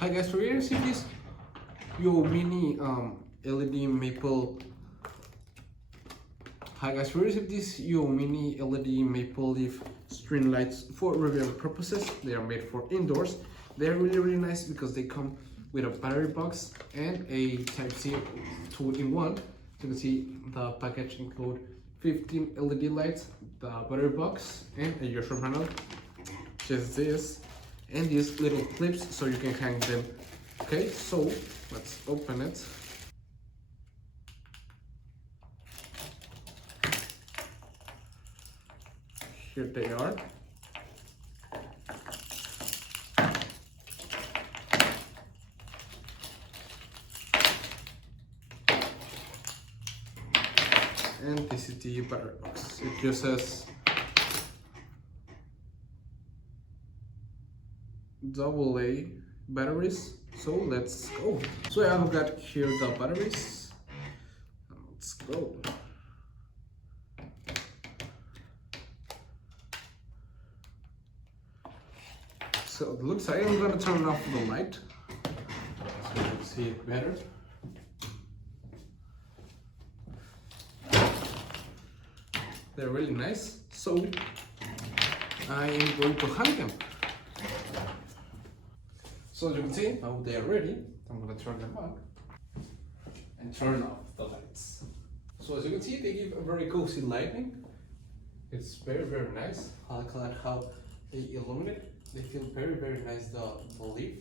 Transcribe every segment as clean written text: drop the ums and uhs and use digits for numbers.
Hi guys, we're gonna see this uominy LED maple. Hi guys, we received this uominy LED maple leaf string lights for reviewing purposes. They are made for indoors. They're really nice because they come with a battery box and a Type-C 2-in-1. So you can see the package include 15 LED lights, the battery box, and a user panel. Just this, and these little clips so you can hang them. Okay, so let's open it. Here they are. And this is the battery box. It just says AA batteries. So let's go. So I've got here the batteries. Let's go. So it looks like I'm gonna turn off the light so you can see it better. They're really nice. So I am going to hang them. So as you can see, now they are ready. I'm gonna turn them on and turn off the lights. So as you can see, they give a very cozy lighting. It's very nice. I like how they illuminate. They feel very nice, the leaf.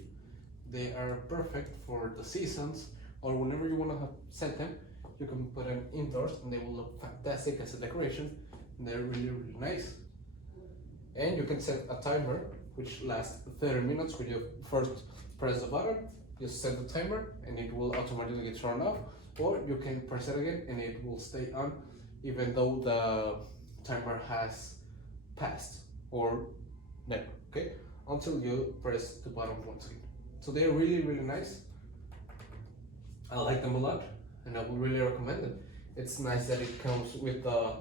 They are perfect for the seasons or whenever you want to set them. You can put them indoors and they will look fantastic as a decoration. They're really nice. And you can set a timer which lasts 30 minutes when you first press the button. You set the timer and it will automatically turn off, or you can press it again and it will stay on even though the timer has passed or never, okay? Until you press the button once again. So they're really nice. I like them a lot and I would really recommend them. It's nice that it comes with the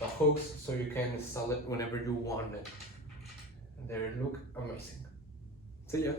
hooks so you can install it whenever you want it. And they look amazing. See ya.